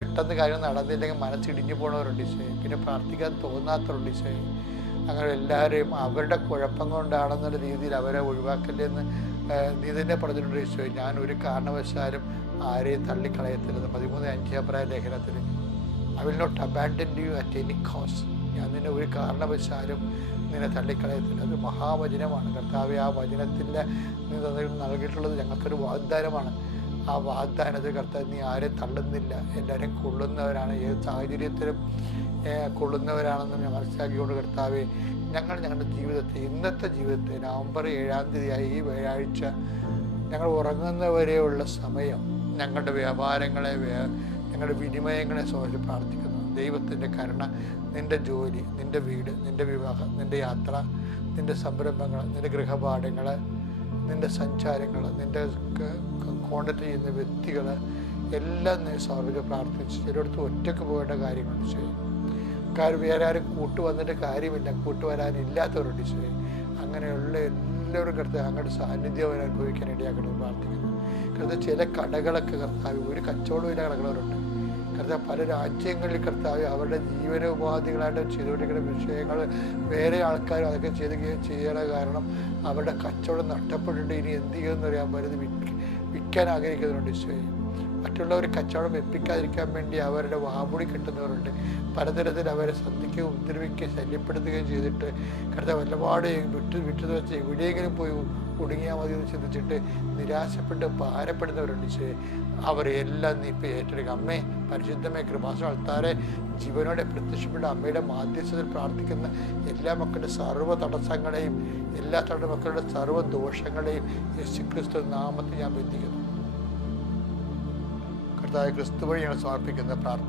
പെട്ടെന്ന് കാര്യം നടന്നില്ലെങ്കിൽ മനസ്സിടിഞ്ഞു പോണവരുണ്ട് ഈശോയെ. പിന്നെ പ്രാർത്ഥിക്കാൻ തോന്നാത്തവരുണ്ട് ഈശോയെ. അങ്ങനെ എല്ലാവരെയും അവരുടെ കുഴപ്പം കൊണ്ടാണെന്നുള്ള രീതിയിൽ അവരെ ഒഴിവാക്കല്ലെന്ന് നീ തന്നെ പറഞ്ഞിട്ടുണ്ട് ഈശോയെ. ഞാൻ ഒരു കാരണവശാലും ആരെയും തള്ളിക്കളയത്തില്ലെന്ന് 13:5 എബ്രായ ലേഖനത്തിൽ. I will not abandon you at any cost. ഞാൻ നിന്നെ ഒരു കാരണവശാലും നിന്നെ തള്ളിക്കളയത്തില്ല. അത് മഹാവചനമാണ് കർത്താവെ. ആ വചനത്തിൻ്റെ നീ നൽകിയിട്ടുള്ളത് ഞങ്ങൾക്കൊരു വാഗ്ദാനമാണ്. ആ വാഗ്ദാനത്തിൽ കർത്താവ് നീ ആരെയും തള്ളുന്നില്ല, എല്ലാവരെയും കൊള്ളുന്നവരാണ്, ഏത് സാഹചര്യത്തിലും കൊള്ളുന്നവരാണെന്ന് ഞാൻ മനസ്സിലാക്കിക്കൊണ്ട് കർത്താവെ, ഞങ്ങളുടെ ജീവിതത്തെ, ഇന്നത്തെ ജീവിതത്തെ, നവംബർ 7-ാം തീയതിയായി ഈ വ്യാഴാഴ്ച ഞങ്ങൾ ഉറങ്ങുന്നവരെയുള്ള സമയം ഞങ്ങളുടെ വ്യാപാരങ്ങളെ, ഞങ്ങളുടെ വിനിമയങ്ങളെ സംബന്ധിച്ച് പ്രാർത്ഥിക്കുന്നു. ദൈവത്തിൻ്റെ കരുണ, നിൻ്റെ ജോലി, നിൻ്റെ വീട്, നിൻ്റെ വിവാഹം, നിൻ്റെ യാത്ര, നിൻ്റെ സംരംഭങ്ങൾ, നിൻ്റെ ഗൃഹപാഠങ്ങൾ, നിൻ്റെ സഞ്ചാരങ്ങൾ, നിൻ്റെ കോണ്ടാക്ട് ചെയ്യുന്ന വ്യക്തികൾ എല്ലാം നീ സമർപ്പിച്ച് പ്രാർത്ഥിച്ച്. ചിലയിടത്ത് ഒറ്റയ്ക്ക് പോകേണ്ട കാര്യങ്ങളുണ്ട് ചെയ്യും. വേറെ ആരും കൂട്ടുവന്നിട്ട് കാര്യമില്ല, കൂട്ടുവരാനില്ലാത്തവരുണ്ട് ചെയ്യും. അങ്ങനെയുള്ള എല്ലാവരും കർത്താവ് അങ്ങോട്ട് സാന്നിധ്യം അനുഭവിക്കാൻ ഇടയാക്കണമെന്ന് പ്രാർത്ഥിക്കുന്നു. കർത്താവ് ചില കടകളൊക്കെ കർത്താവ് ഒരു കച്ചവടമില്ല കടകളവരുണ്ട് കർത്താവ്. പല രാജ്യങ്ങളിൽ കർത്താവ് അവരുടെ ജീവനോപാധികളായിട്ട് ചെയ്തുകൊണ്ടിരിക്കുന്ന വിഷയങ്ങൾ വേറെ ആൾക്കാർ അതൊക്കെ ചെയ്യണ കാരണം അവരുടെ കച്ചവടം നഷ്ടപ്പെട്ടിട്ട് ഇനി എന്ത് ചെയ്യുമെന്ന് അറിയാൻ പറ്റുന്നത് വിൽക്കാൻ ആഗ്രഹിക്കുന്നവരുണ്ട് ഈശോയെ. മറ്റുള്ളവർ കച്ചവടം വെപ്പിക്കാതിരിക്കാൻ വേണ്ടി അവരുടെ വാമുടി കിട്ടുന്നവരുണ്ട്. പലതരത്തിൽ അവരെ സന്ധിക്കുകയും ഉപദ്രവിക്കുകയും ശല്യപ്പെടുത്തുകയും ചെയ്തിട്ട് കർത്താവ് ഒരുപാട് വിട്ടു വെച്ച് എവിടെയെങ്കിലും പോയി ഒടുങ്ങിയാൽ മതി എന്ന് ചിന്തിച്ചിട്ട് നിരാശപ്പെട്ട് ഭാരപ്പെടുന്നവരുണ്ട് ഈശോയെ. അവരെല്ലാം നീ ഇപ്പോൾ ഏറ്റെടുക്കുക. അമ്മേ, പരിശുദ്ധമേ, കൃപാസന അൾത്താരെ ജീവനോടെ പ്രത്യക്ഷപ്പെട്ട അമ്മയുടെ മാധ്യസ്ഥതയിൽ പ്രാർത്ഥിക്കുന്ന എല്ലാ മക്കളുടെ സർവ്വ തടസ്സങ്ങളെയും, എല്ലാ മക്കളുടെ സർവ്വ ദോഷങ്ങളെയും യേശുക്രിസ്തു നാമത്തിൽ ഞാൻ ബന്ധിക്കുന്നു. കർത്താവേ, ക്രിസ്തു വഴി ഞങ്ങൾ സമർപ്പിക്കുന്ന പ്രാർത്ഥന